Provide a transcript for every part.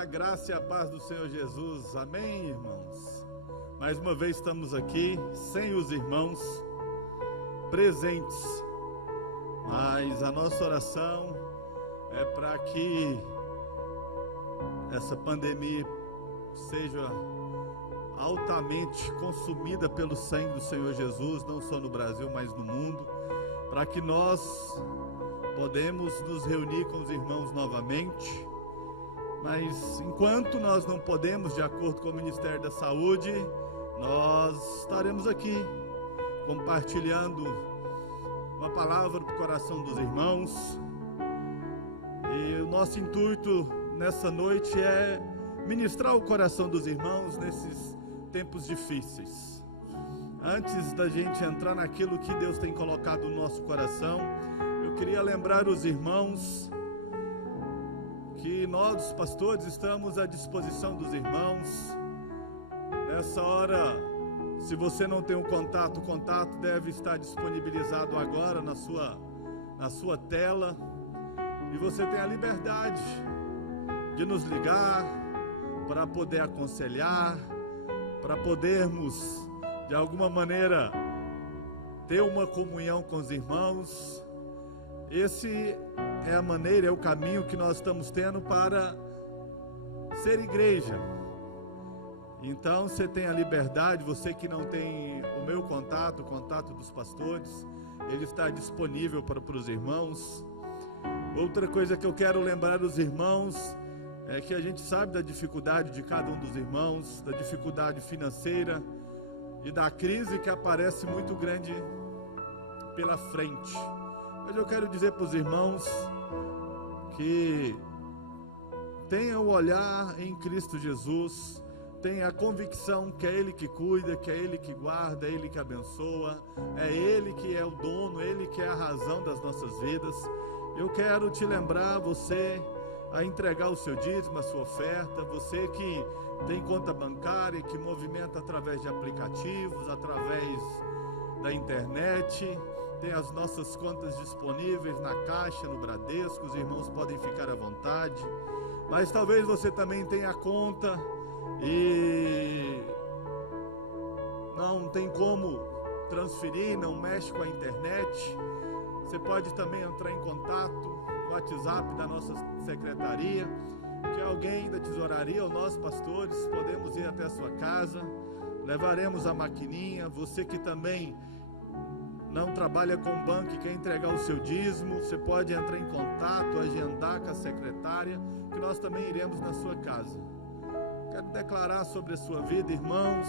A graça e a paz do Senhor Jesus, amém, irmãos? Mais uma vez estamos aqui, sem os irmãos presentes, mas a nossa oração é para que essa pandemia seja altamente consumida pelo sangue do Senhor Jesus, não só no Brasil, mas no mundo, para que nós podemos nos reunir com os irmãos novamente. Mas enquanto nós não podemos, de acordo com o Ministério da Saúde, nós estaremos aqui compartilhando uma palavra para o coração dos irmãos. E o nosso intuito nessa noite é ministrar o coração dos irmãos nesses tempos difíceis. Antes da gente entrar naquilo que Deus tem colocado no nosso coração, eu queria lembrar os irmãos que nós, os pastores, estamos à disposição dos irmãos. Nessa hora, se você não tem um contato, o contato deve estar disponibilizado agora na sua tela. E você tem a liberdade de nos ligar para poder aconselhar, para podermos, de alguma maneira, ter uma comunhão com os irmãos. Esse é a maneira, é o caminho que nós estamos tendo para ser igreja. Então você tem a liberdade, você que não tem o meu contato, o contato dos pastores, ele está disponível para os irmãos. Outra coisa que eu quero lembrar os irmãos é que a gente sabe da dificuldade de cada um dos irmãos, da dificuldade financeira e da crise que aparece muito grande pela frente. Mas eu quero dizer para os irmãos que tenham o olhar em Cristo Jesus, tenha a convicção que é Ele que cuida, que é Ele que guarda, é Ele que abençoa, é Ele que é o dono, Ele que é a razão das nossas vidas. Eu quero te lembrar, você, a entregar o seu dízimo, a sua oferta, você que tem conta bancária, que movimenta através de aplicativos, através da internet, tem as nossas contas disponíveis na Caixa, no Bradesco, os irmãos podem ficar à vontade. Mas talvez você também tenha conta e não tem como transferir, não mexe com a internet. Você pode também entrar em contato no WhatsApp da nossa secretaria, que alguém da tesouraria ou nós pastores podemos ir até a sua casa, levaremos a maquininha. Você que também não trabalha com banco e quer entregar o seu dízimo, você pode entrar em contato, agendar com a secretária, que nós também iremos na sua casa. Quero declarar sobre a sua vida, irmãos,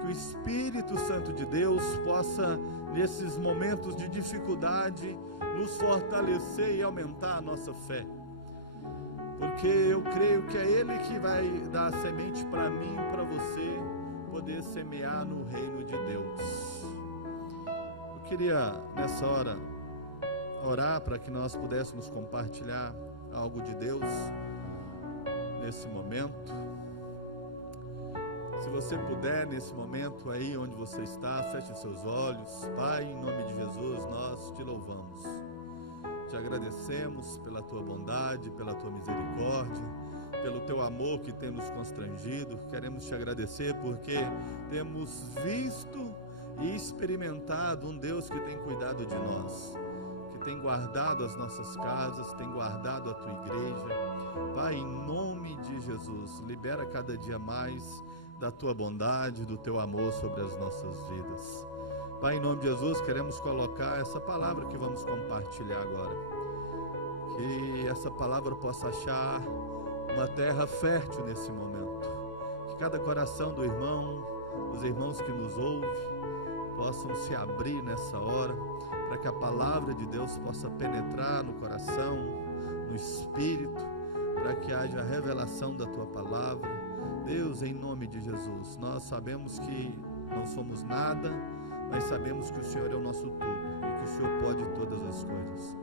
que o Espírito Santo de Deus possa, nesses momentos de dificuldade, nos fortalecer e aumentar a nossa fé. Porque eu creio que é Ele que vai dar a semente para mim e para você poder semear no reino de Deus. Eu queria, nessa hora, orar para que nós pudéssemos compartilhar algo de Deus nesse momento. Se você puder, nesse momento aí onde você está, feche os seus olhos. Pai, em nome de Jesus, nós te louvamos. Te agradecemos pela tua bondade, pela tua misericórdia, pelo teu amor que tem nos constrangido. Queremos te agradecer porque temos visto e experimentado um Deus que tem cuidado de nós, que tem guardado as nossas casas, tem guardado a tua igreja. Pai, em nome de Jesus, libera cada dia mais da tua bondade, do teu amor sobre as nossas vidas. Pai, em nome de Jesus, queremos colocar essa palavra que vamos compartilhar agora, que essa palavra possa achar uma terra fértil nesse momento, que cada coração do irmão, os irmãos que nos ouvem, possam se abrir nessa hora, para que a palavra de Deus possa penetrar no coração, no espírito, para que haja a revelação da tua palavra. Deus, em nome de Jesus, nós sabemos que não somos nada, mas sabemos que o Senhor é o nosso tudo e que o Senhor pode todas as coisas.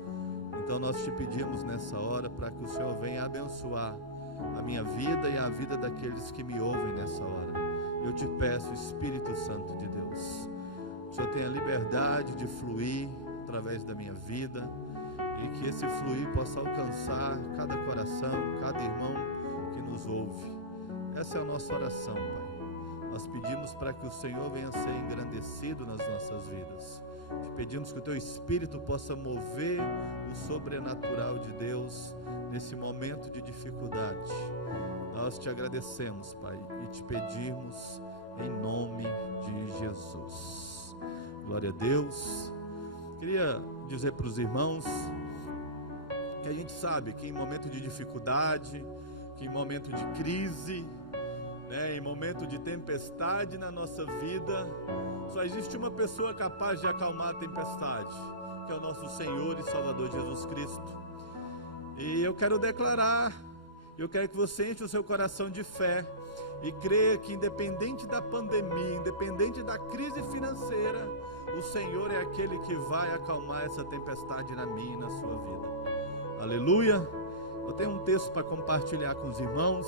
Então nós te pedimos nessa hora para que o Senhor venha abençoar a minha vida e a vida daqueles que me ouvem nessa hora. Eu te peço, Espírito Santo de Deus, o Senhor tenha liberdade de fluir através da minha vida e que esse fluir possa alcançar cada coração, cada irmão que nos nos ouve. Essa é a nossa oração, Pai. Nós pedimos para que o Senhor venha ser engrandecido nas nossas vidas. Te pedimos que o Teu Espírito possa mover o sobrenatural de Deus nesse momento de dificuldade. Nós te agradecemos, Pai, e te pedimos em nome de Jesus. Glória a Deus. Queria dizer para os irmãos que a gente sabe que em momento de dificuldade, que em momento de crise, em momento de tempestade na nossa vida, só existe uma pessoa capaz de acalmar a tempestade, que é o nosso Senhor e Salvador Jesus Cristo. E eu quero declarar, eu quero que você enche o seu coração de fé e creia que independente da pandemia, independente da crise financeira, o Senhor é aquele que vai acalmar essa tempestade na minha e na sua vida. Aleluia! Eu tenho um texto para compartilhar com os irmãos.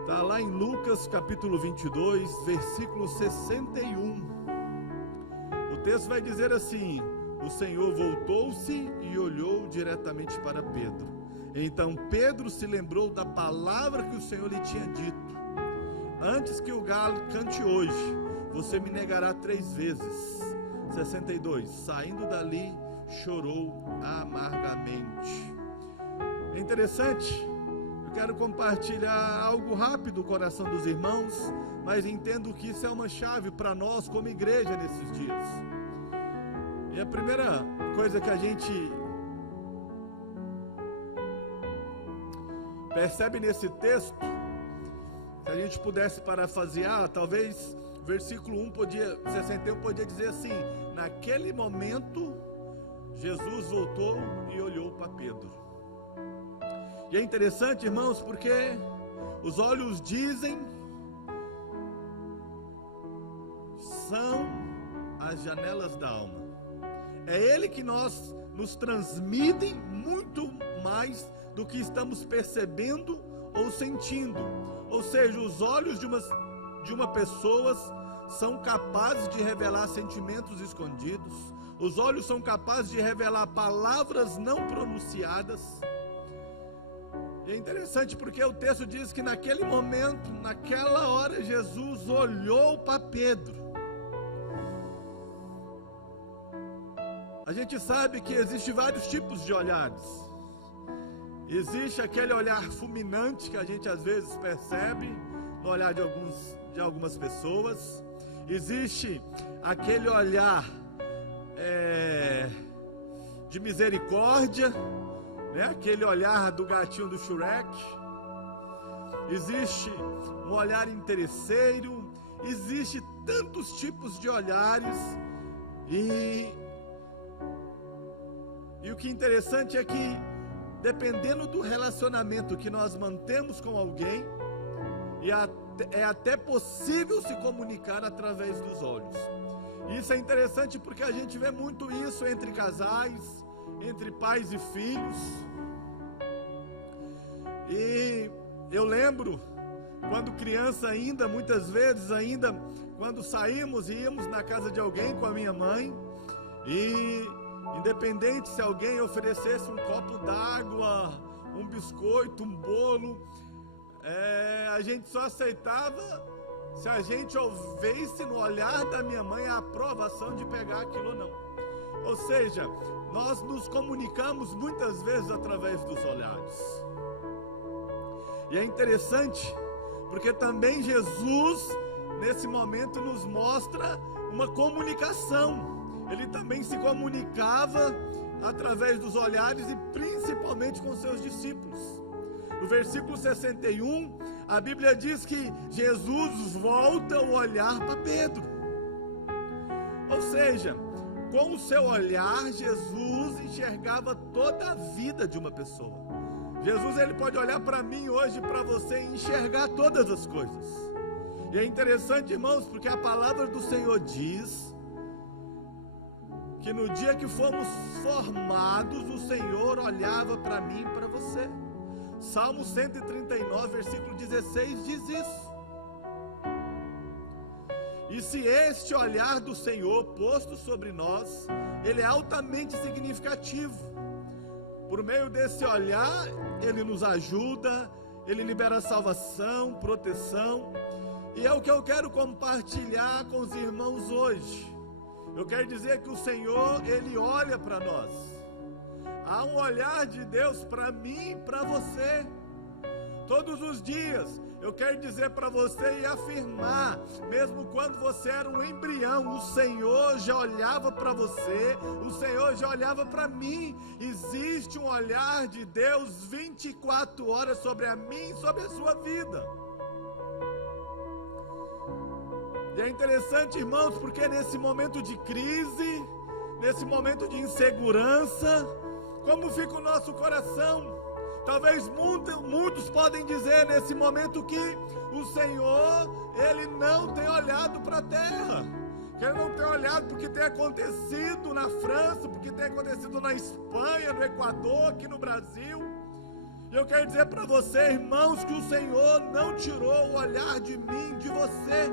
Está lá em Lucas capítulo 22, versículo 61. O texto vai dizer assim: o Senhor voltou-se e olhou diretamente para Pedro. Então Pedro se lembrou da palavra que o Senhor lhe tinha dito: antes que o galo cante hoje, você me negará 3 vezes. 62. Saindo dali, chorou amargamente. É interessante. Eu quero compartilhar algo rápido no coração dos irmãos, mas entendo que isso é uma chave para nós como igreja nesses dias. E a primeira coisa que a gente percebe nesse texto, se a gente pudesse parafrasear, talvez o versículo 61 podia dizer assim: naquele momento Jesus voltou e olhou para Pedro. E é interessante, irmãos, porque os olhos dizem, são as janelas da alma. É ele que nos transmitem muito mais do que estamos percebendo ou sentindo. Ou seja, os olhos de uma pessoa são capazes de revelar sentimentos escondidos. Os olhos são capazes de revelar palavras não pronunciadas. E é interessante porque o texto diz que naquele momento, naquela hora, Jesus olhou para Pedro. A gente sabe que existem vários tipos de olhares. Existe aquele olhar fulminante que a gente às vezes percebe no olhar de algumas pessoas. Existe aquele olhar de misericórdia, aquele olhar do gatinho do Shrek. Existe um olhar interesseiro. Existe tantos tipos de olhares. E o que é interessante é que, dependendo do relacionamento que nós mantemos com alguém, é até possível se comunicar através dos olhos. Isso é interessante porque a gente vê muito isso entre casais, entre pais e filhos. E eu lembro, quando criança ainda, muitas vezes ainda, quando saímos e íamos na casa de alguém com a minha mãe, e independente se alguém oferecesse um copo d'água, um biscoito, um bolo, a gente só aceitava se a gente ouvisse no olhar da minha mãe a aprovação de pegar aquilo ou não. Ou seja, nós nos comunicamos muitas vezes através dos olhares. E é interessante, porque também Jesus, nesse momento, nos mostra uma comunicação. Ele também se comunicava através dos olhares e principalmente com seus discípulos. No versículo 61, a Bíblia diz que Jesus volta o olhar para Pedro. Ou seja, com o seu olhar, Jesus enxergava toda a vida de uma pessoa. Jesus, ele pode olhar para mim hoje, para você, e enxergar todas as coisas. E é interessante, irmãos, porque a palavra do Senhor diz que no dia que fomos formados, o Senhor olhava para mim e para você. Salmo 139, versículo 16 diz isso. E se este olhar do Senhor posto sobre nós, ele é altamente significativo. Por meio desse olhar, Ele nos ajuda, Ele libera salvação, proteção. E é o que eu quero compartilhar com os irmãos hoje. Eu quero dizer que o Senhor, Ele olha para nós. Há um olhar de Deus para mim e para você. Todos os dias, eu quero dizer para você e afirmar, mesmo quando você era um embrião, o Senhor já olhava para você, o Senhor já olhava para mim. Existe um olhar de Deus 24 horas sobre a mim e sobre a sua vida. E é interessante, irmãos, porque nesse momento de crise, nesse momento de insegurança, como fica o nosso coração? Talvez muitos podem dizer nesse momento que o Senhor, Ele não tem olhado para a terra, que Ele não tem olhado porque tem acontecido na França, porque tem acontecido na Espanha, no Equador, aqui no Brasil. E eu quero dizer para você, irmãos, que o Senhor não tirou o olhar de mim, de você.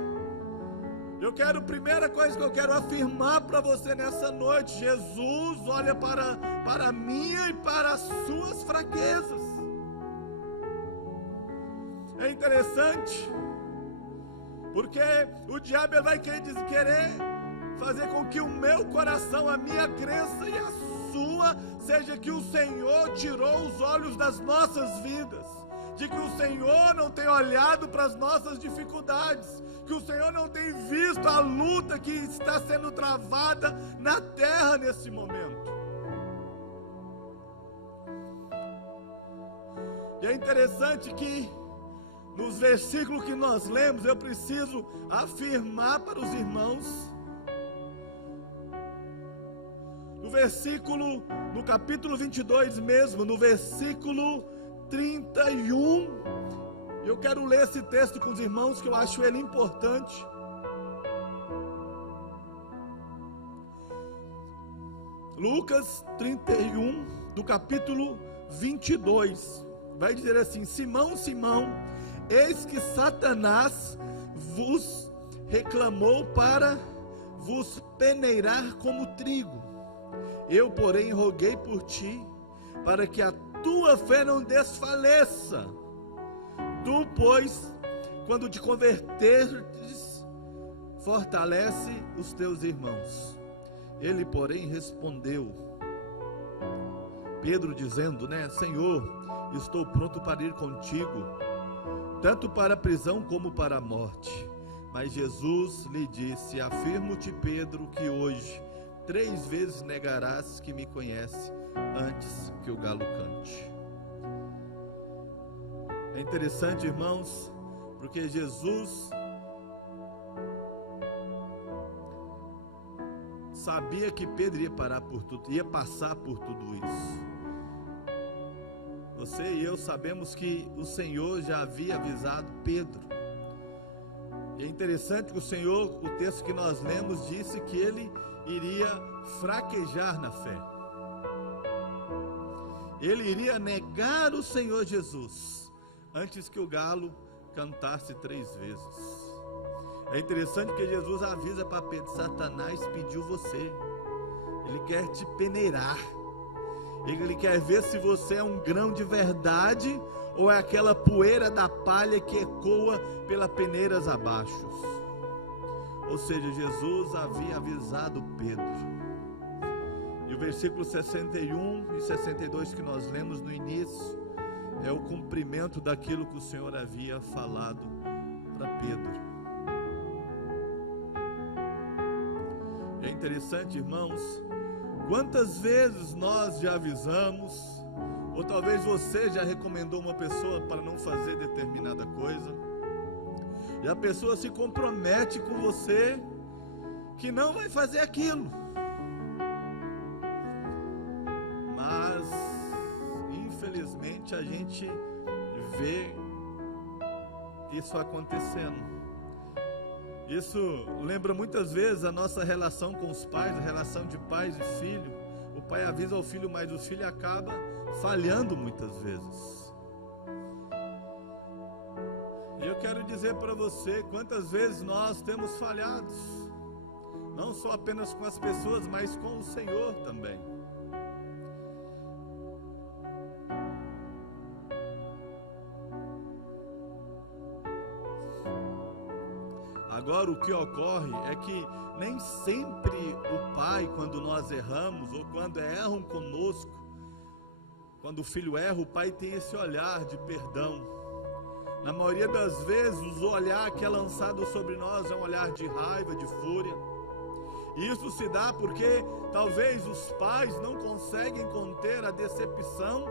Primeira coisa que eu quero afirmar para você nessa noite: Jesus olha para a minha e para as suas fraquezas. É interessante, porque o diabo vai querer fazer com que o meu coração, a minha crença e a sua, seja que o Senhor tirou os olhos das nossas vidas, de que o Senhor não tem olhado para as nossas dificuldades, que o Senhor não tem visto a luta que está sendo travada na terra nesse momento. E é interessante que nos versículos que nós lemos, eu preciso afirmar para os irmãos, no capítulo 22 mesmo, no versículo 31, eu quero ler esse texto com os irmãos, que eu acho ele importante. Lucas 31, do capítulo 22, vai dizer assim: Simão, Simão, eis que Satanás vos reclamou para vos peneirar como trigo. Eu, porém, roguei por ti, para que a tua fé não desfaleça. Tu, pois, quando te converteres, fortalece os teus irmãos. Ele, porém, respondeu, Pedro dizendo, Senhor, estou pronto para ir contigo, tanto para a prisão como para a morte. Mas Jesus lhe disse, afirmo-te, Pedro, que hoje 3 vezes negarás que me conhece, antes que o galo cante. É interessante, irmãos, porque Jesus sabia que Pedro ia passar por tudo isso. Você e eu sabemos que o Senhor já havia avisado Pedro. E é interessante que o texto que nós lemos, disse que ele iria fraquejar na fé. Ele iria negar o Senhor Jesus antes que o galo cantasse 3 vezes. É interessante que Jesus avisa para Pedro, Satanás pediu você. Ele quer te peneirar. Ele quer ver se você é um grão de verdade ou é aquela poeira da palha que ecoa pelas peneiras abaixo. Ou seja, Jesus havia avisado Pedro. E o versículo 61 e 62 que nós lemos no início é o cumprimento daquilo que o Senhor havia falado para Pedro. É interessante, irmãos, quantas vezes nós já avisamos, ou talvez você já recomendou uma pessoa para não fazer determinada coisa, e a pessoa se compromete com você que não vai fazer aquilo, mas infelizmente a gente vê isso acontecendo. Isso lembra muitas vezes a nossa relação com os pais, a relação de pais e filho. O pai avisa ao filho, mas o filho acaba falhando muitas vezes. E eu quero dizer para você, quantas vezes nós temos falhado, não só apenas com as pessoas, mas com o Senhor também. Agora, o que ocorre é que nem sempre o pai, quando nós erramos, ou quando erram conosco, quando o filho erra, o pai tem esse olhar de perdão. Na maioria das vezes, o olhar que é lançado sobre nós é um olhar de raiva, de fúria. E isso se dá porque talvez os pais não conseguem conter a decepção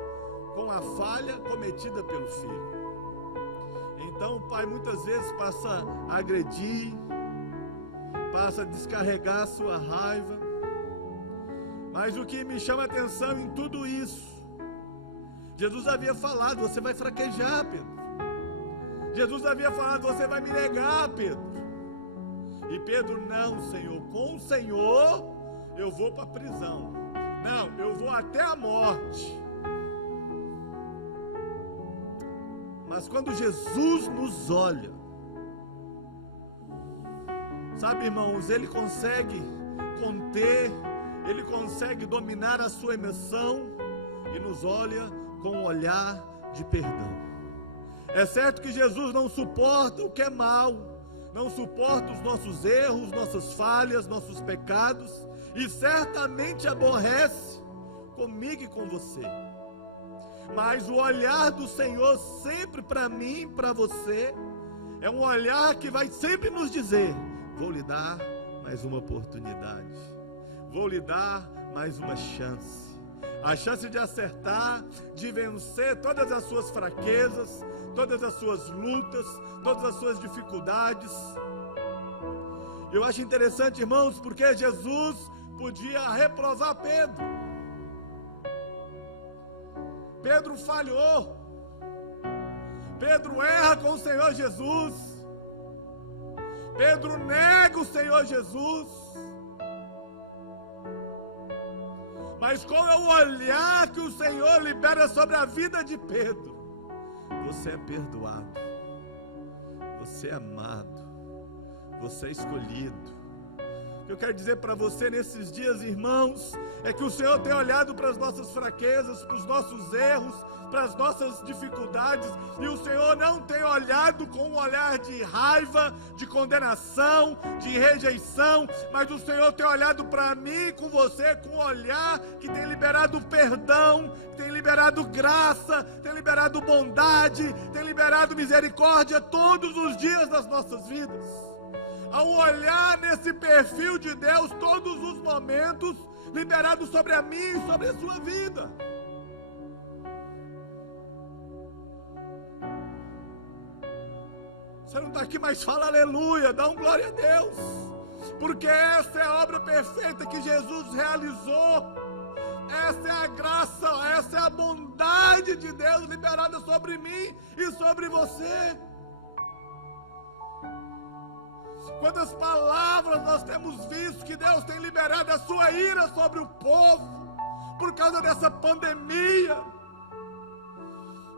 com a falha cometida pelo filho. Então o pai muitas vezes passa a agredir, passa a descarregar a sua raiva. Mas o que me chama a atenção em tudo isso, Jesus havia falado: você vai fraquejar, Pedro. Jesus havia falado: você vai me negar, Pedro. E Pedro: não, Senhor, com o Senhor eu vou para a prisão. Não, eu vou até a morte. Mas quando Jesus nos olha, sabe, irmãos, Ele consegue conter, Ele consegue dominar a sua emoção e nos olha com um olhar de perdão. É certo que Jesus não suporta o que é mal, não suporta os nossos erros, nossas falhas, nossos pecados, e certamente aborrece comigo e com você. Mas o olhar do Senhor sempre para mim, para você, é um olhar que vai sempre nos dizer: vou lhe dar mais uma oportunidade, vou lhe dar mais uma chance. A chance de acertar, de vencer todas as suas fraquezas, todas as suas lutas, todas as suas dificuldades. Eu acho interessante, irmãos, porque Jesus podia reprovar Pedro. Pedro falhou, Pedro erra com o Senhor Jesus, Pedro nega o Senhor Jesus. Mas qual é o olhar que o Senhor libera sobre a vida de Pedro? Você é perdoado, você é amado, você é escolhido. Eu quero dizer para você nesses dias, irmãos, é que o Senhor tem olhado para as nossas fraquezas, para os nossos erros, para as nossas dificuldades, e o Senhor não tem olhado com um olhar de raiva, de condenação, de rejeição, mas o Senhor tem olhado para mim, com você, com um olhar que tem liberado perdão, tem liberado graça, tem liberado bondade, tem liberado misericórdia todos os dias das nossas vidas. Ao olhar nesse perfil de Deus, todos os momentos liberados sobre a mim e sobre a sua vida. Você não está aqui, mas fala aleluia, dá um glória a Deus, porque essa é a obra perfeita que Jesus realizou. Essa é a graça, essa é a bondade de Deus liberada sobre mim e sobre você. Quantas palavras nós temos visto que Deus tem liberado a sua ira sobre o povo por causa dessa pandemia.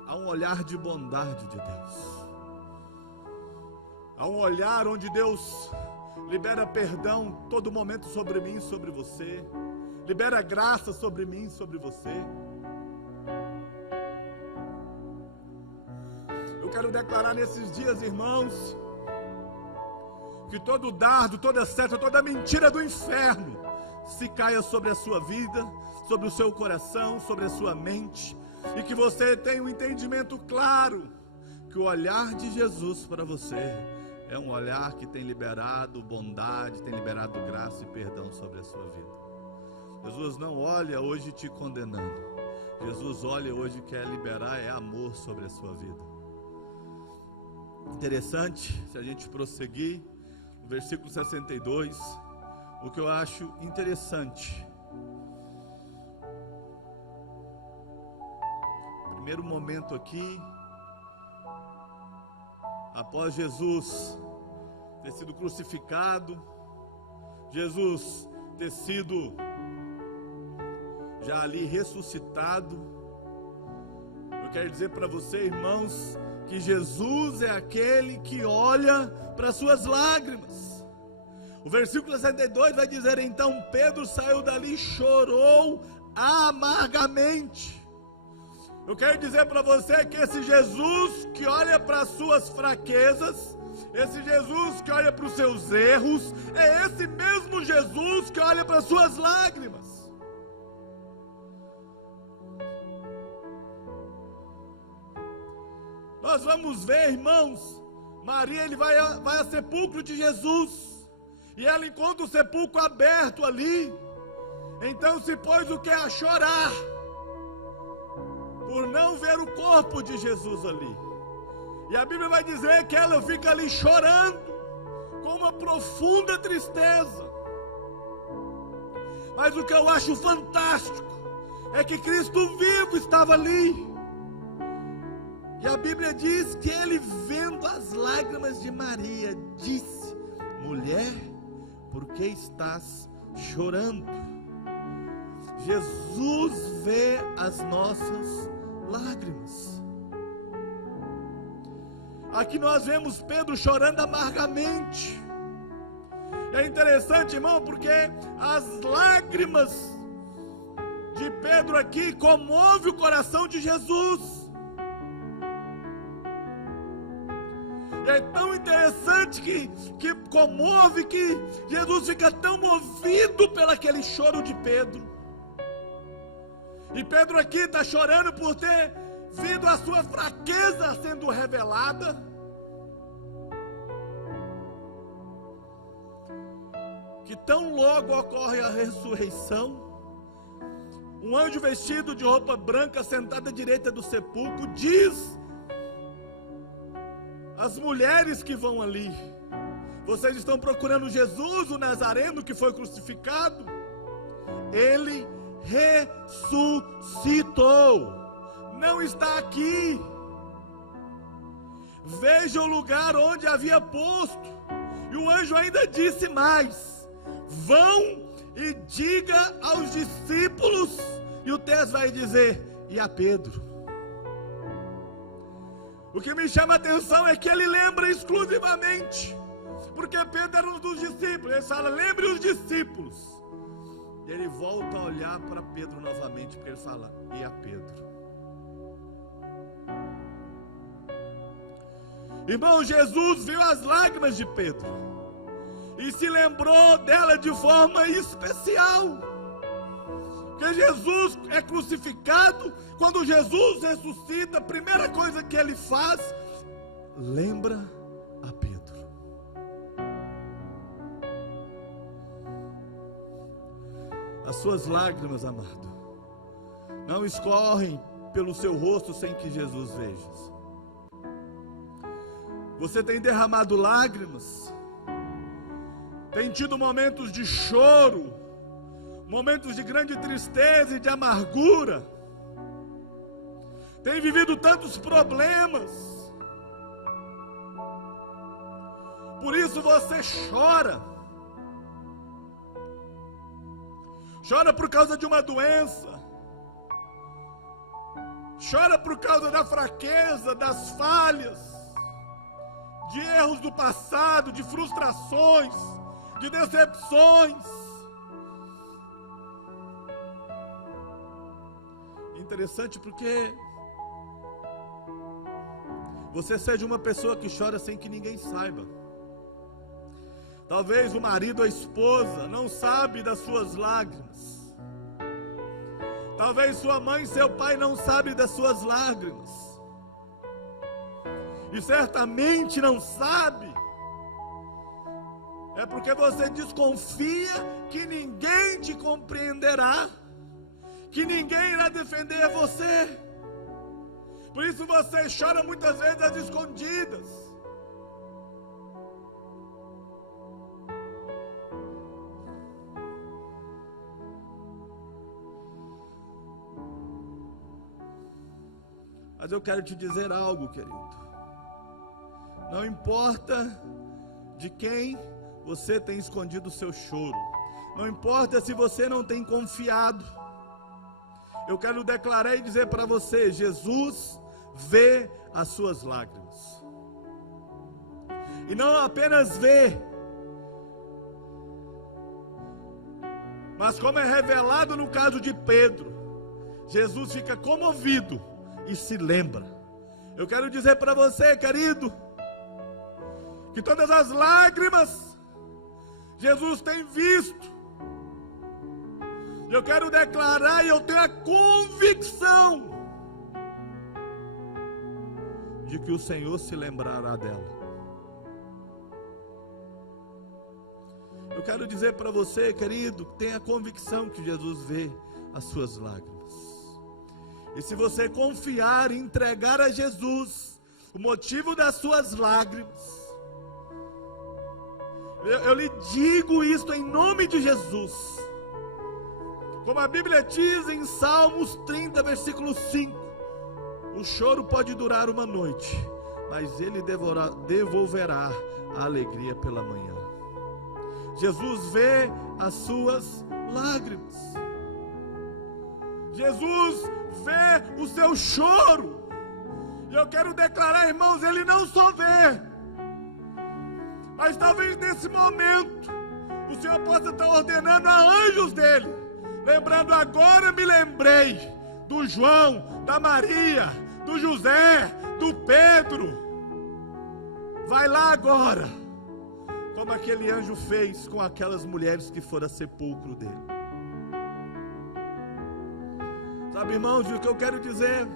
Há um olhar de bondade de Deus. Há um olhar onde Deus libera perdão todo momento sobre mim e sobre você. Libera graça sobre mim e sobre você. Eu quero declarar nesses dias, irmãos, que todo dardo, toda seta, toda mentira do inferno se caia sobre a sua vida, sobre o seu coração, sobre a sua mente, e que você tenha um entendimento claro que o olhar de Jesus para você é um olhar que tem liberado bondade, tem liberado graça e perdão sobre a sua vida. Jesus não olha hoje te condenando, Jesus olha hoje e quer liberar amor sobre a sua vida. Interessante, se a gente prosseguir, versículo 62, o que eu acho interessante. Primeiro momento aqui, após Jesus ter sido crucificado, Jesus ter sido já ali ressuscitado, eu quero dizer para você, irmãos, que Jesus é aquele que olha para as suas lágrimas. O versículo 62 vai dizer: então Pedro saiu dali e chorou amargamente. Eu quero dizer para você que esse Jesus que olha para as suas fraquezas, Esse Jesus que olha para os seus erros, é esse mesmo Jesus que olha para as suas lágrimas. Nós vamos ver, irmãos, Maria ele vai ao sepulcro de Jesus, e ela encontra o sepulcro aberto ali. Então se pôs o que? A chorar, por não ver o corpo de Jesus ali. E a Bíblia vai dizer que ela fica ali chorando, com uma profunda tristeza. Mas o que eu acho fantástico, é que Cristo vivo estava ali. E a Bíblia diz que ele, vendo as lágrimas de Maria, disse: mulher, por que estás chorando? Jesus vê as nossas lágrimas. Aqui nós vemos Pedro chorando amargamente. É interessante, irmão, porque as lágrimas de Pedro aqui comovem o coração de Jesus. É tão interessante que comove, que Jesus fica tão movido pelo aquele choro de Pedro. E Pedro aqui está chorando por ter vindo a sua fraqueza sendo revelada. Que tão logo ocorre a ressurreição, um anjo vestido de roupa branca sentado à direita do sepulcro diz: as mulheres que vão ali, vocês estão procurando Jesus, o Nazareno que foi crucificado? Ele ressuscitou, não está aqui. Veja o lugar onde havia posto. E o anjo ainda disse mais: vão e diga aos discípulos. E o texto vai dizer: e a Pedro. O que me chama a atenção é que ele lembra exclusivamente, porque Pedro era um dos discípulos. Ele fala: lembre os discípulos. E ele volta a olhar para Pedro novamente, porque ele fala: e a Pedro. Irmão, Jesus viu as lágrimas de Pedro e se lembrou dela de forma especial. Porque Jesus é crucificado. Quando Jesus ressuscita, a primeira coisa que ele faz, lembra a Pedro. As suas lágrimas, amado, não escorrem pelo seu rosto sem que Jesus veja. Você tem derramado lágrimas, tem tido momentos de choro, momentos de grande tristeza e de amargura, tem vivido tantos problemas, por isso você chora. Chora por causa de uma doença, chora por causa da fraqueza, das falhas, de erros do passado, de frustrações, de decepções. Interessante porque você seja uma pessoa que chora sem que ninguém saiba. Talvez o marido ou a esposa não sabe das suas lágrimas. Talvez sua mãe e seu pai não sabem das suas lágrimas. E certamente não sabe, é porque você desconfia que ninguém te compreenderá, que ninguém irá defender você. Por isso você chora muitas vezes às escondidas. Mas eu quero te dizer algo, querido. Não importa de quem você tem escondido o seu choro. Não importa se você não tem confiado. Eu quero declarar e dizer para você: Jesus vê as suas lágrimas. E não apenas vê, mas como é revelado no caso de Pedro, Jesus fica comovido e se lembra. Eu quero dizer para você, querido, que todas as lágrimas Jesus tem visto. Eu quero declarar e eu tenho a convicção de que o Senhor se lembrará dela. Eu quero dizer para você, querido, tenha convicção que Jesus vê as suas lágrimas. E se você confiar e entregar a Jesus o motivo das suas lágrimas, eu lhe digo isto em nome de Jesus. Como a Bíblia diz em Salmos 30, versículo 5, o choro pode durar uma noite, mas Ele devolverá a alegria pela manhã. Jesus vê as suas lágrimas. Jesus vê o seu choro. E eu quero declarar, irmãos, Ele não só vê, mas talvez nesse momento o Senhor possa estar ordenando a anjos dele. Lembrando, agora me lembrei do João, da Maria, do José, do Pedro. Vai lá agora, como aquele anjo fez com aquelas mulheres que foram ao sepulcro dele. Sabe, irmãos, o que eu quero dizer?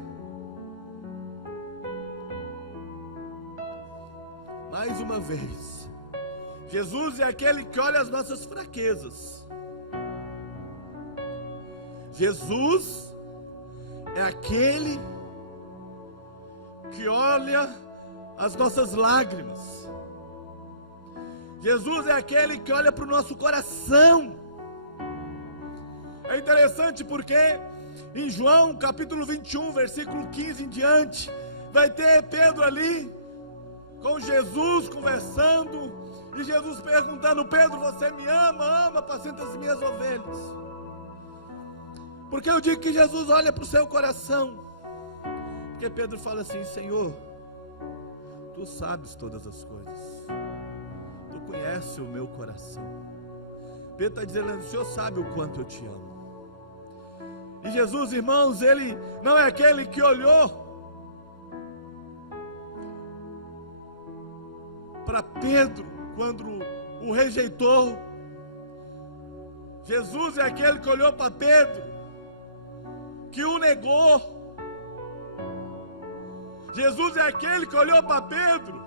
Mais uma vez, Jesus é aquele que olha as nossas fraquezas. Jesus é aquele que olha as nossas lágrimas. Jesus é aquele que olha para o nosso coração. É interessante porque em João capítulo 21, versículo 15 em diante, vai ter Pedro ali com Jesus conversando, e Jesus perguntando: Pedro, você me ama? Ama, apacenta as minhas ovelhas. Porque eu digo que Jesus olha para o seu coração, porque Pedro fala assim: Senhor, Tu sabes todas as coisas, Tu conheces o meu coração. Pedro está dizendo: o Senhor sabe o quanto eu te amo. E Jesus, irmãos, Ele não é aquele que olhou para Pedro quando o rejeitou. Jesus é aquele que olhou para Pedro, que o negou. Jesus é aquele que olhou para Pedro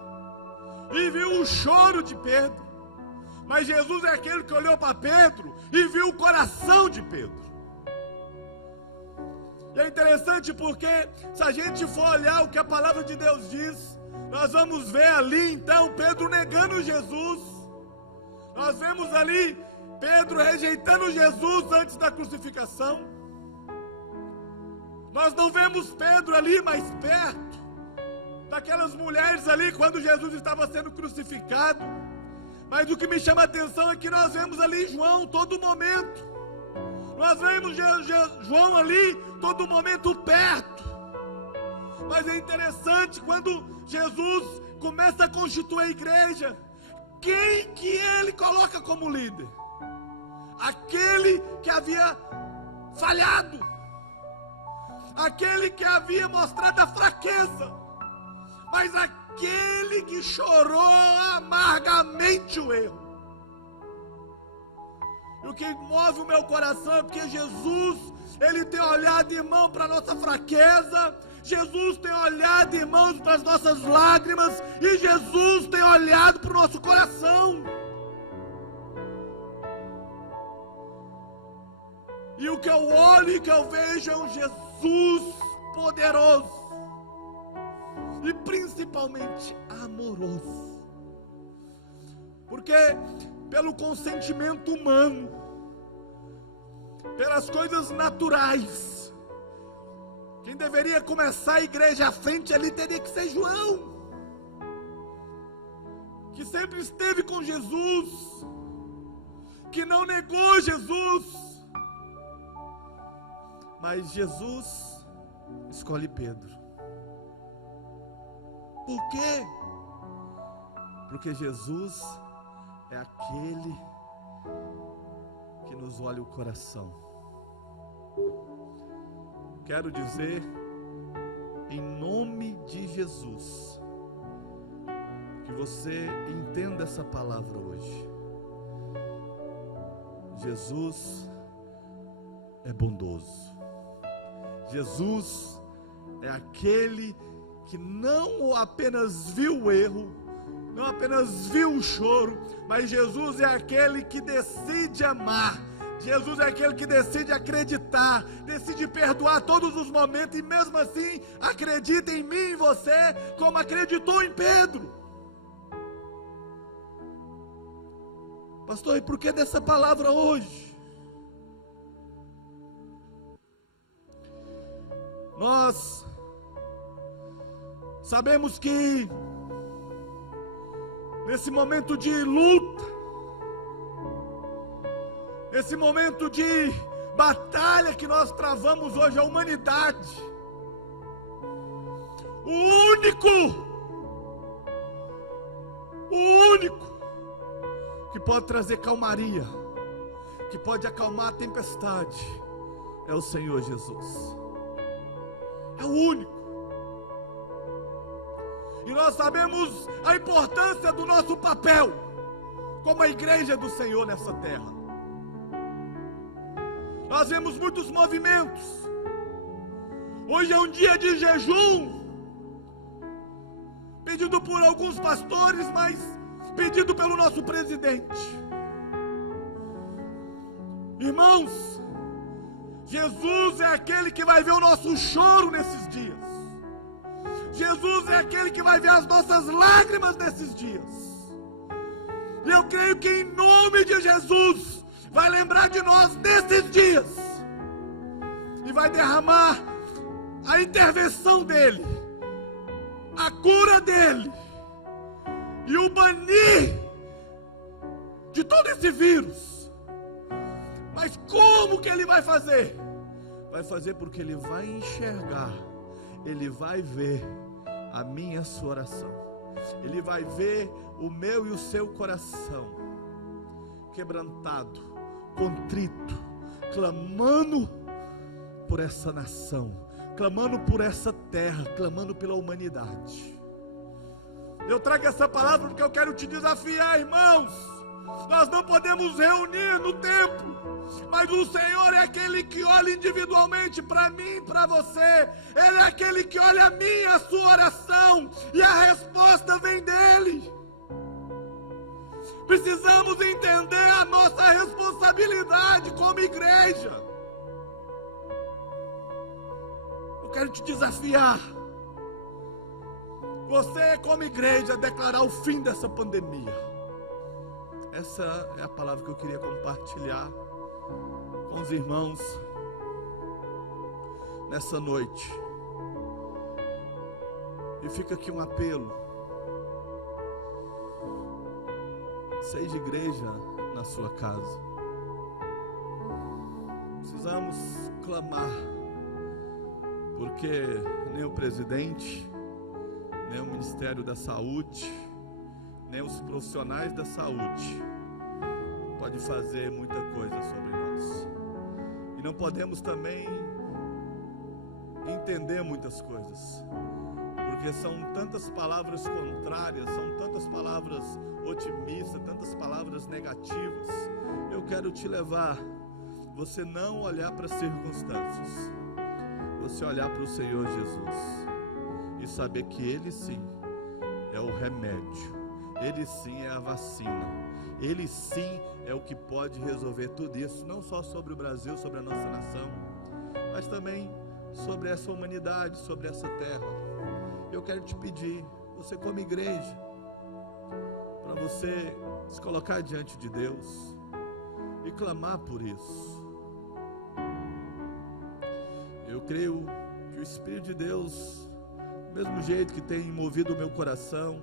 e viu o choro de Pedro. Mas Jesus é aquele que olhou para Pedro e viu o coração de Pedro. E é interessante porque, se a gente for olhar o que a palavra de Deus diz, nós vamos ver ali então Pedro negando Jesus. Nós vemos ali Pedro rejeitando Jesus antes da crucificação. Nós não vemos Pedro ali mais perto daquelas mulheres ali quando Jesus estava sendo crucificado. Mas o que me chama a atenção é que nós vemos ali João todo momento. Nós vemos João ali todo momento perto. Mas é interessante quando Jesus começa a constituir a igreja, quem que ele coloca como líder? Aquele que havia falhado, aquele que havia mostrado a fraqueza, mas aquele que chorou amargamente o erro. E o que move o meu coração é porque Jesus, Ele tem olhado, irmão, para a nossa fraqueza. Jesus tem olhado, irmãos, para as nossas lágrimas. E Jesus tem olhado para o nosso coração. E o que eu olho e que eu vejo é um Jesus poderoso. E principalmente amoroso. Porque pelo consentimento humano, pelas coisas naturais, quem deveria começar a igreja à frente ali teria que ser João, que sempre esteve com Jesus, que não negou Jesus. Mas Jesus escolhe Pedro. Por quê? Porque Jesus é aquele que nos olha o coração. Quero dizer, em nome de Jesus, Que você entenda essa palavra hoje. Jesus é bondoso. Jesus é aquele que não apenas viu o erro, não apenas viu o choro, mas Jesus é aquele que decide amar. Jesus é aquele que decide acreditar, decide perdoar todos os momentos, e mesmo assim acredita em mim e em você, como acreditou em Pedro. Pastor, e por que dessa palavra hoje? Nós sabemos que nesse momento de luta, nesse momento de batalha que nós travamos hoje, a humanidade, o único que pode trazer calmaria, que pode acalmar a tempestade, é o Senhor Jesus. É o único. E nós sabemos a importância do nosso papel como a igreja do Senhor nessa terra. Nós vemos muitos movimentos. Hoje é um dia de jejum, pedido por alguns pastores, mas pedido pelo nosso presidente. Irmãos, Jesus é aquele que vai ver o nosso choro nesses dias. Jesus é aquele que vai ver as nossas lágrimas nesses dias. E eu creio que em nome de Jesus vai lembrar de nós nesses dias e vai derramar a intervenção dele, a cura dele e o banir de todo esse vírus. Mas como que ele vai fazer? Vai fazer porque ele vai enxergar, ele vai ver a minha e a sua oração, ele vai ver o meu e o seu coração quebrantado, contrito, clamando por essa nação, clamando por essa terra, clamando pela humanidade. Eu trago essa palavra porque eu quero te desafiar, irmãos. Nós não podemos reunir no templo, mas o Senhor é aquele que olha individualmente para mim e para você. Ele é aquele que olha a minha, a sua oração, e a resposta vem dele. Precisamos entender a nossa responsabilidade como igreja. Eu quero te desafiar, você como igreja, declarar o fim dessa pandemia. Essa é a palavra que eu queria compartilhar com os irmãos nessa noite. E fica aqui um apelo: seja igreja na sua casa. Precisamos clamar, porque nem o presidente, nem o Ministério da Saúde, nem os profissionais da saúde podem fazer muita coisa sobre nós. E não podemos também entender muitas coisas, porque são tantas palavras contrárias, são tantas palavras otimistas, tantas palavras negativas. Eu quero te levar, você não olhar para as circunstâncias, você olhar para o Senhor Jesus e saber que Ele sim é o remédio, Ele sim é a vacina, Ele sim é o que pode resolver tudo isso, não só sobre o Brasil, sobre a nossa nação, mas também sobre essa humanidade, sobre essa terra. Eu quero te pedir, você como igreja, para você se colocar diante de Deus e clamar por isso. Eu creio que o Espírito de Deus, do mesmo jeito que tem movido o meu coração,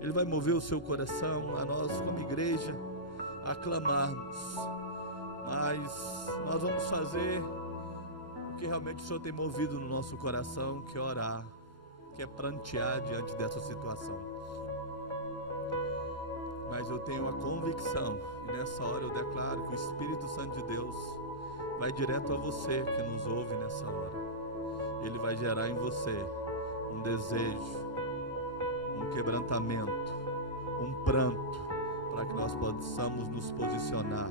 Ele vai mover o seu coração, a nós como igreja, a clamarmos. Mas nós vamos fazer o que realmente o Senhor tem movido no nosso coração, que é orar, que é prantear diante dessa situação. Mas eu tenho a convicção, e nessa hora eu declaro que o Espírito Santo de Deus vai direto a você que nos ouve nessa hora. Ele vai gerar em você um desejo, um quebrantamento, um pranto, para que nós possamos nos posicionar.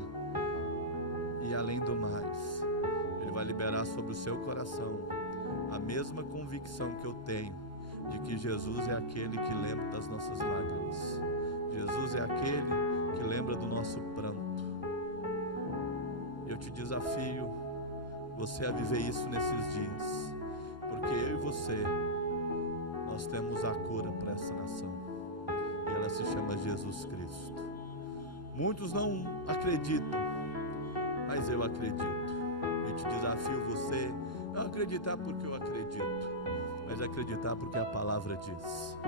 E além do mais, Ele vai liberar sobre o seu coração a mesma convicção que eu tenho, de que Jesus é aquele que lembra das nossas lágrimas. Jesus é aquele que lembra do nosso pranto. Eu te desafio você a viver isso nesses dias, porque eu e você, nós temos a cura para essa nação, e ela se chama Jesus Cristo. Muitos não acreditam, mas eu acredito. Eu te desafio você não acreditar porque eu acredito, mas acreditar porque a palavra diz.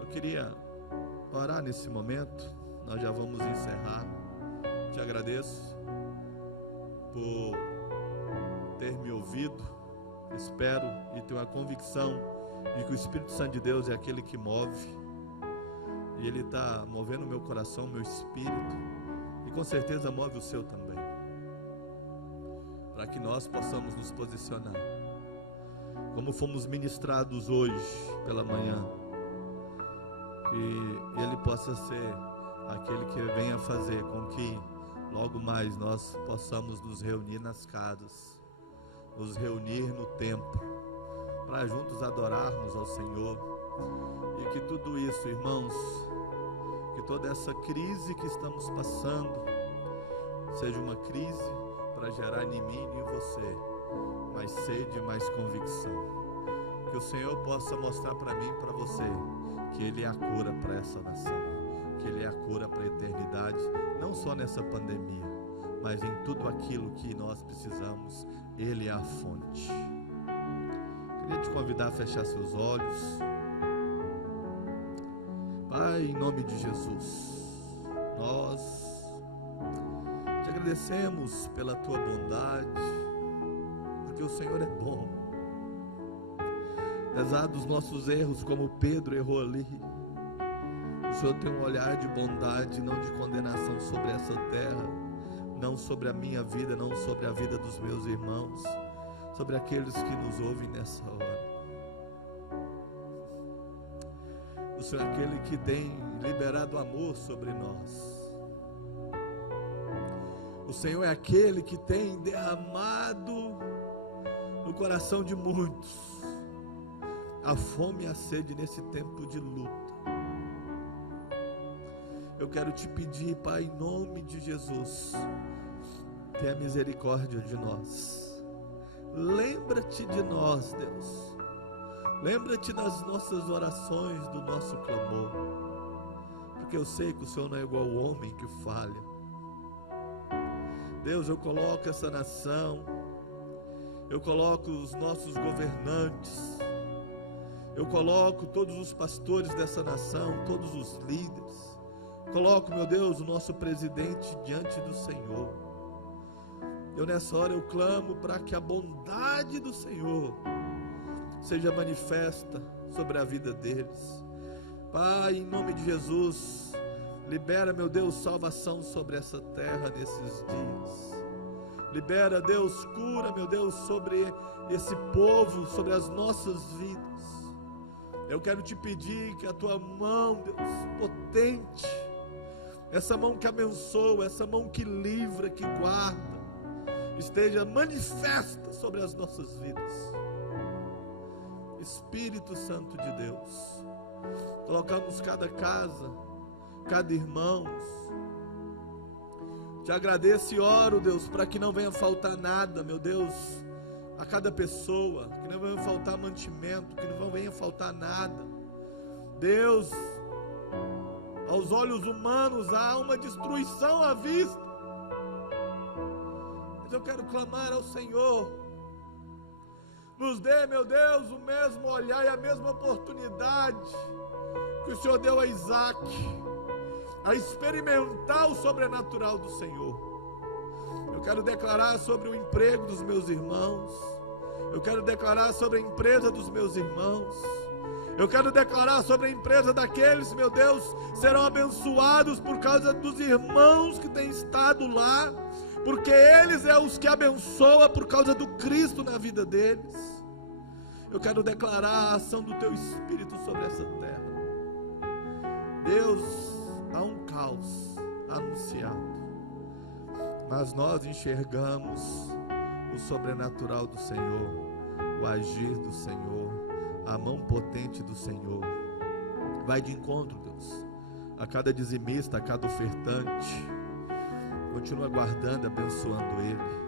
Eu queria orar nesse momento, nós já vamos encerrar. Te agradeço por ter me ouvido. Espero e tenho a convicção de que o Espírito Santo de Deus é aquele que move, e Ele está movendo o meu coração, meu espírito, e com certeza move o seu também, para que nós possamos nos posicionar, como fomos ministrados hoje pela manhã, que Ele possa ser aquele que venha fazer com que logo mais nós possamos nos reunir nas casas, nos reunir no templo, para juntos adorarmos ao Senhor. E que tudo isso, irmãos, que toda essa crise que estamos passando seja uma crise para gerar em mim e em você mais sede, mais convicção. Que o Senhor possa mostrar para mim e para você que Ele é a cura para essa nação, que Ele é a cura para a eternidade, não só nessa pandemia, mas em tudo aquilo que nós precisamos. Ele é a fonte. Queria te convidar a fechar seus olhos. Pai, em nome de Jesus, nós te agradecemos pela tua bondade, porque o Senhor é bom. Apesar dos nossos erros, como Pedro errou ali, o Senhor tem um olhar de bondade, não de condenação sobre essa terra, não sobre a minha vida, não sobre a vida dos meus irmãos, sobre aqueles que nos ouvem nessa hora. O Senhor é aquele que tem liberado amor sobre nós. O Senhor é aquele que tem derramado no coração de muitos a fome e a sede nesse tempo de luta. Eu quero te pedir, Pai, em nome de Jesus, tenha misericórdia de nós. Lembra-te de nós, Deus. Lembra-te das nossas orações, do nosso clamor, porque eu sei que o Senhor não é igual ao homem que falha. Deus, eu coloco essa nação, eu coloco os nossos governantes, eu coloco todos os pastores dessa nação, todos os líderes, coloco, meu Deus, o nosso presidente diante do Senhor. Eu nessa hora eu clamo para que a bondade do Senhor seja manifesta sobre a vida deles. Pai, em nome de Jesus, libera, meu Deus, salvação sobre essa terra nesses dias. Libera, Deus, cura, meu Deus, sobre esse povo, sobre as nossas vidas. Eu quero te pedir que a tua mão, Deus, potente, essa mão que abençoa, essa mão que livra, que guarda, esteja manifesta sobre as nossas vidas. Espírito Santo de Deus, colocamos cada casa, cada irmão. Te agradeço e oro, Deus, para que não venha faltar nada, meu Deus, a cada pessoa, que não venha faltar mantimento, que não venha faltar nada. Deus, aos olhos humanos há uma destruição à vista, mas eu quero clamar ao Senhor. Nos dê, meu Deus, o mesmo olhar e a mesma oportunidade que o Senhor deu a Isaac, a experimentar o sobrenatural do Senhor. Eu quero declarar sobre o emprego dos meus irmãos, eu quero declarar sobre a empresa dos meus irmãos, eu quero declarar sobre a empresa daqueles, meu Deus, serão abençoados por causa dos irmãos que têm estado lá, porque eles é os que abençoam por causa do Cristo na vida deles. Eu quero declarar a ação do Teu Espírito sobre essa terra. Deus, há um caos anunciado, mas nós enxergamos o sobrenatural do Senhor, o agir do Senhor, a mão potente do Senhor. Vai de encontro, Deus, a cada dizimista, a cada ofertante. Continua guardando, abençoando ele.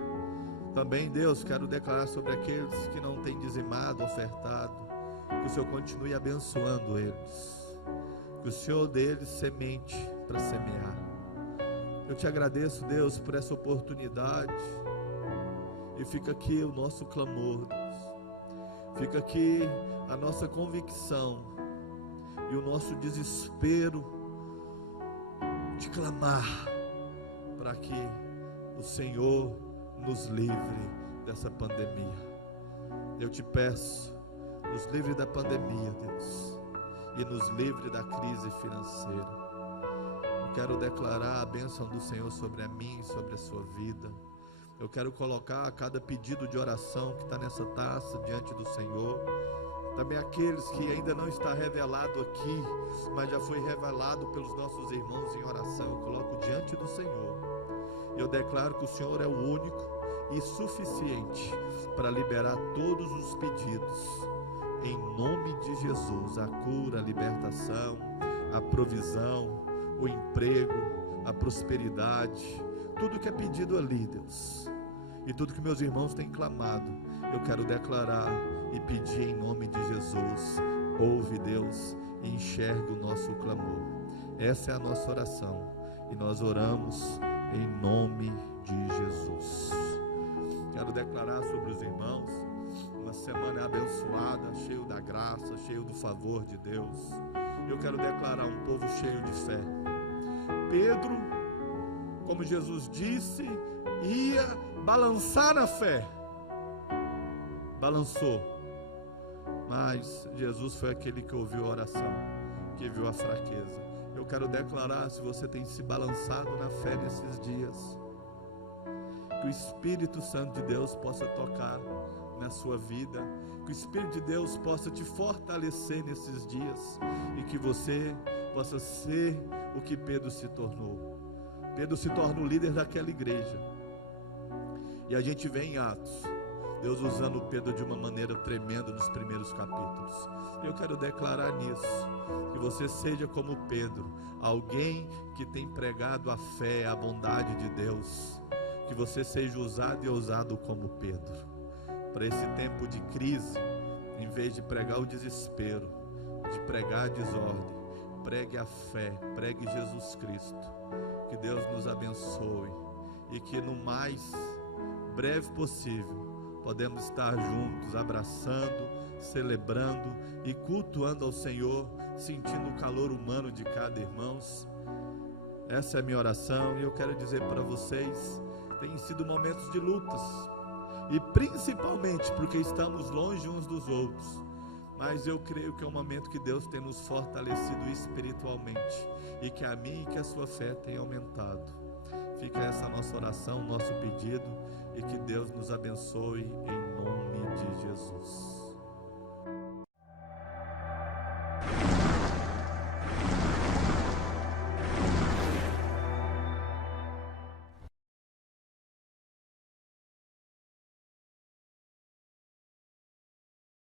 Também, Deus, quero declarar sobre aqueles que não têm dizimado, ofertado, que o Senhor continue abençoando eles, que o Senhor dê eles semente para semear. Eu te agradeço, Deus, por essa oportunidade. E fica aqui o nosso clamor, Deus. Fica aqui a nossa convicção e o nosso desespero de clamar para que o Senhor nos livre dessa pandemia. Eu te peço, nos livre da pandemia, Deus, e nos livre da crise financeira. Eu quero declarar a bênção do Senhor sobre a mim e sobre a sua vida. Eu quero colocar cada pedido de oração que está nessa taça diante do Senhor. Também aqueles que ainda não está revelado aqui, mas já foi revelado pelos nossos irmãos em oração, eu coloco diante do Senhor. Eu declaro que o Senhor é o único e suficiente para liberar todos os pedidos. Em nome de Jesus, a cura, a libertação, a provisão, o emprego, a prosperidade, tudo que é pedido ali, Deus, e tudo que meus irmãos têm clamado, eu quero declarar e pedir em nome de Jesus. Ouve, Deus, e enxerga o nosso clamor. Essa é a nossa oração e nós oramos em nome de Jesus. Quero declarar sobre os irmãos uma semana abençoada, cheio da graça, cheio do favor de Deus. Eu quero declarar um povo cheio de fé. Pedro, como Jesus disse, ia balançar na fé. Balançou. Mas Jesus foi aquele que ouviu a oração, que viu a fraqueza. Eu quero declarar, se você tem se balançado na fé nesses dias, que o Espírito Santo de Deus possa tocar na sua vida, que o Espírito de Deus possa te fortalecer nesses dias, e que você possa ser o que Pedro se tornou. Pedro se torna o líder daquela igreja, e a gente vê em Atos, Deus usando Pedro de uma maneira tremenda nos primeiros capítulos. Eu quero declarar nisso, que você seja como Pedro, alguém que tem pregado a fé, a bondade de Deus, que você seja usado e ousado como Pedro, para esse tempo de crise. Em vez de pregar o desespero, de pregar a desordem, pregue a fé, pregue Jesus Cristo. Que Deus nos abençoe e que no mais breve possível podemos estar juntos, abraçando, celebrando e cultuando ao Senhor, sentindo o calor humano de cada irmão. Essa é a minha oração, e eu quero dizer para vocês, tem sido momentos de lutas, e principalmente porque estamos longe uns dos outros, mas eu creio que é um momento que Deus tem nos fortalecido espiritualmente, e que a minha e que a sua fé tem aumentado. Fica essa nossa oração, nosso pedido, e que Deus nos abençoe em nome de Jesus.